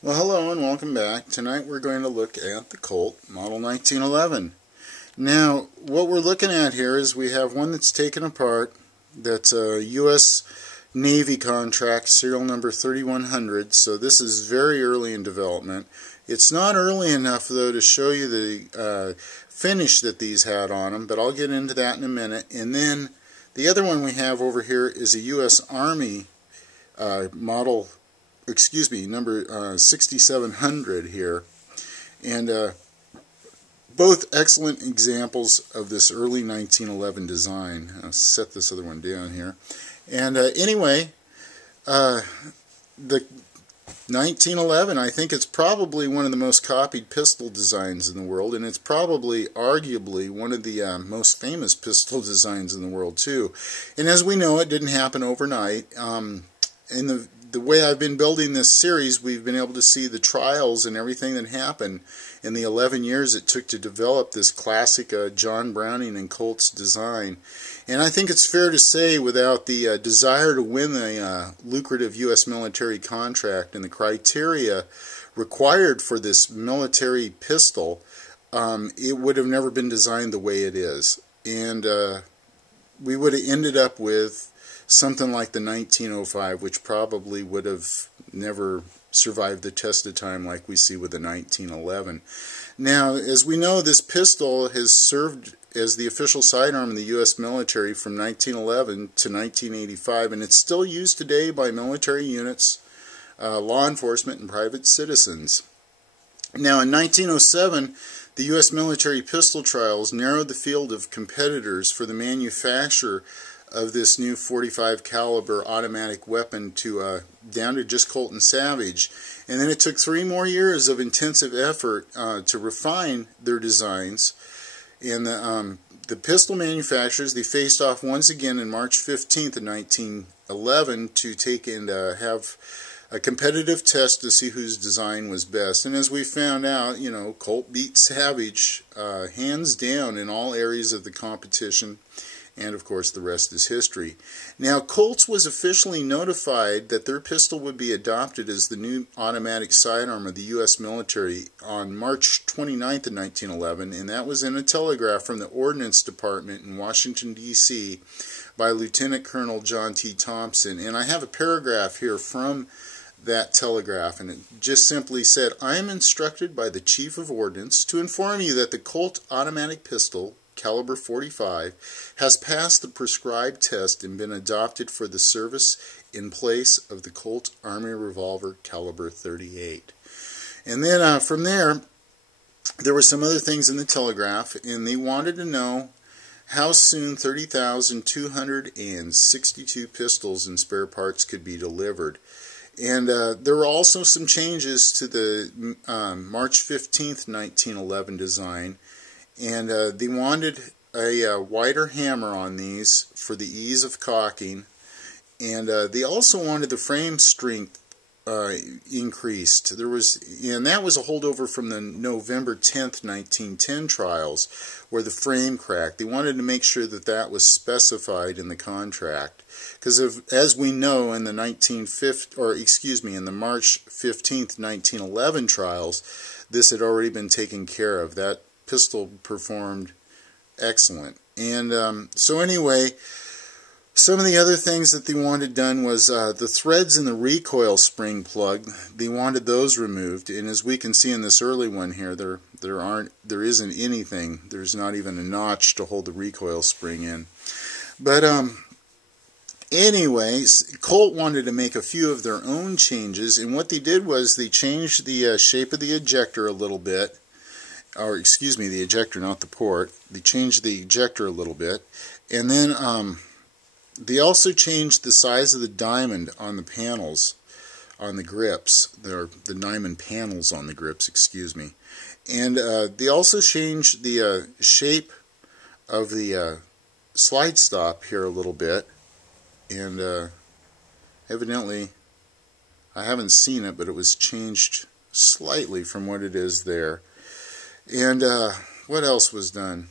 Well, hello and welcome back. Tonight we're going to look at the Colt Model 1911. Now, what we're looking at here is we have one that's taken apart. That's a U.S. Navy contract, serial number 3100. So this is very early in development. It's not early enough, though, to show you the finish that these had on them, but I'll get into that in a minute. And then the other one we have over here is a U.S. Army model, number 6700 here, and both excellent examples of this early 1911 design. I'll set this other one down here. And anyway, the 1911, I think it's probably one of the most copied pistol designs in the world, and it's probably, arguably, one of the most famous pistol designs in the world, too. And as we know, it didn't happen overnight. In the way I've been building this series, we've been able to see the trials and everything that happened in the 11 years it took to develop this classic John Browning and Colt's design. And I think it's fair to say, without the desire to win a lucrative U.S. military contract and the criteria required for this military pistol, it would have never been designed the way it is. And we would have ended up with something like the 1905, which probably would have never survived the test of time like we see with the 1911. Now, as we know, this pistol has served as the official sidearm in the U.S. military from 1911 to 1985, and it's still used today by military units, law enforcement, and private citizens. Now, in 1907, the U.S. military pistol trials narrowed the field of competitors for the manufacture of this new .45 caliber automatic weapon to down to just Colt and Savage. And then it took 3 more years of intensive effort to refine their designs. And the pistol manufacturers, they faced off once again in March 15th of 1911 to take and have a competitive test to see whose design was best. And as we found out, you know, Colt beat Savage hands down in all areas of the competition. And, of course, the rest is history. Now, Colts was officially notified that their pistol would be adopted as the new automatic sidearm of the U.S. military on March 29th of 1911, and that was in a telegraph from the Ordnance Department in Washington, D.C. by Lieutenant Colonel John T. Thompson. And I have a paragraph here from that telegraph, and it just simply said, "I am instructed by the Chief of Ordnance to inform you that the Colt automatic pistol caliber .45 has passed the prescribed test and been adopted for the service in place of the Colt Army revolver caliber .38. And then from there were some other things in the telegraph, and they wanted to know how soon 30,262 pistols and spare parts could be delivered. And there were also some changes to the March 15th, 1911 design. And they wanted a wider hammer on these for the ease of cocking, and they also wanted the frame strength increased. And that was a holdover from the November 10th, 1910 trials, where the frame cracked. They wanted to make sure that that was specified in the contract, because as we know, in the March 15th, 1911 trials, this had already been taken care of. That pistol performed excellent. And so anyway, some of the other things that they wanted done was the threads in the recoil spring plug, they wanted those removed. And as we can see in this early one here, there isn't anything. There's not even a notch to hold the recoil spring in. But anyway, Colt wanted to make a few of their own changes, and what they did was they changed the shape of the ejector a little bit. Or excuse me, the ejector, not the port. They changed the ejector a little bit, and then they also changed the size of the diamond on the panels, on the grips. The diamond panels on the grips, excuse me. And they also changed the shape of the slide stop here a little bit, and evidently, I haven't seen it, but it was changed slightly from what it is there. And what else was done?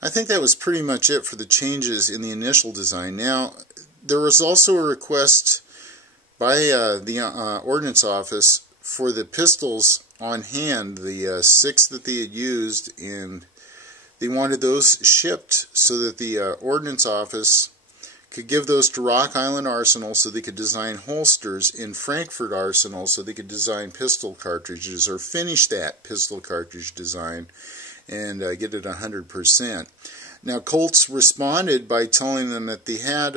I think that was pretty much it for the changes in the initial design. Now, there was also a request by the Ordnance Office for the pistols on hand, the 6 that they had used, and they wanted those shipped so that the Ordnance Office could give those to Rock Island Arsenal so they could design holsters, in Frankfurt Arsenal so they could design pistol cartridges, or finish that pistol cartridge design and get it 100%. Now Colt's responded by telling them that they had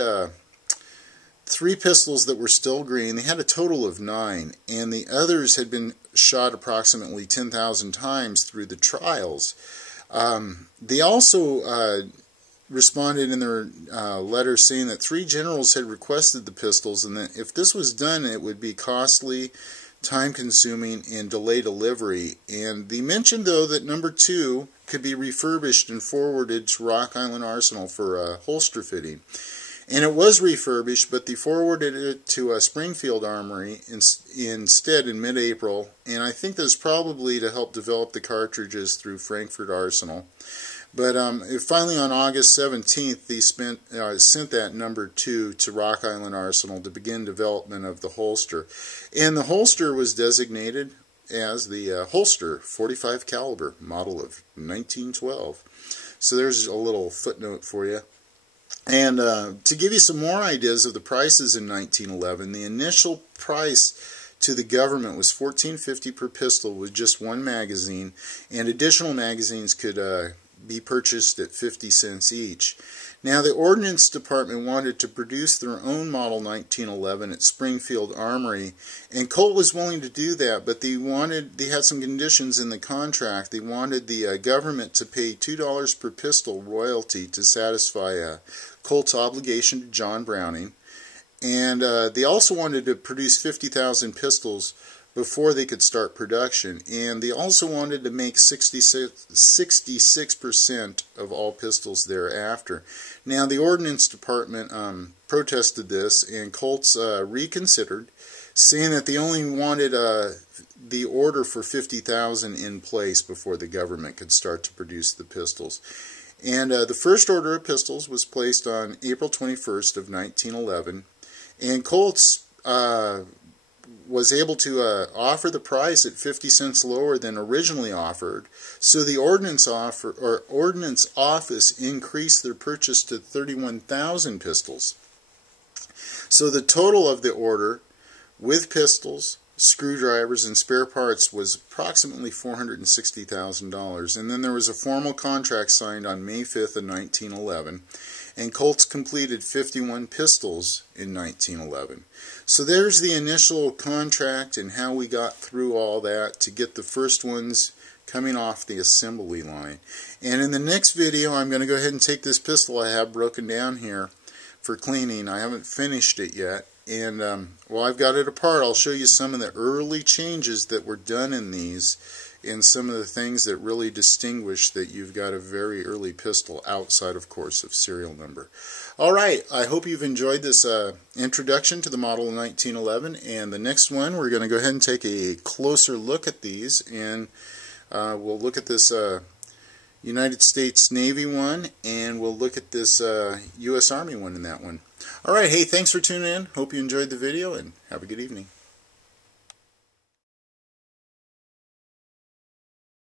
3 pistols that were still green. They had a total of 9, and the others had been shot approximately 10,000 times through the trials. They also responded in their letter saying that 3 generals had requested the pistols, and that if this was done it would be costly, time-consuming, and delay delivery. And they mentioned, though, that number 2 could be refurbished and forwarded to Rock Island Arsenal for holster fitting. And it was refurbished, but they forwarded it to Springfield Armory instead in mid-April, and I think that's probably to help develop the cartridges through Frankfurt Arsenal. But finally on August 17th, they sent that number 2 to Rock Island Arsenal to begin development of the holster. And the holster was designated as the Holster 45 caliber model of 1912. So there's a little footnote for you. And to give you some more ideas of the prices in 1911, the initial price to the government was $14.50 per pistol with just 1 magazine, and additional magazines could be purchased at 50 cents each. Now the Ordnance Department wanted to produce their own model 1911 at Springfield Armory, and Colt was willing to do that, but they had some conditions in the contract. They wanted the government to pay $2 per pistol royalty to satisfy Colt's obligation to John Browning, and they also wanted to produce 50,000 pistols before they could start production, and they also wanted to make 66% of all pistols thereafter. Now the Ordnance Department protested this, and Colt's reconsidered, saying that they only wanted the order for 50,000 in place before the government could start to produce the pistols. And the first order of pistols was placed on April 21st of 1911, and Colt's was able to offer the price at 50 cents lower than originally offered, so the Ordnance Office increased their purchase to 31,000 pistols. So the total of the order, with pistols, screwdrivers, and spare parts, was approximately $460,000. And then there was a formal contract signed on May 5th of 1911, and Colt's completed 51 pistols in 1911. So there's the initial contract and how we got through all that to get the first ones coming off the assembly line. And in the next video I'm going to go ahead and take this pistol I have broken down here for cleaning. I haven't finished it yet, and while I've got it apart, I'll show you some of the early changes that were done in these, and some of the things that really distinguish that you've got a very early pistol outside, of course, of serial number. Alright, I hope you've enjoyed this introduction to the model 1911, and the next one we're going to go ahead and take a closer look at these, and we'll look at this United States Navy one, and we'll look at this U.S. Army one in that one. Alright, hey, thanks for tuning in. Hope you enjoyed the video, and have a good evening.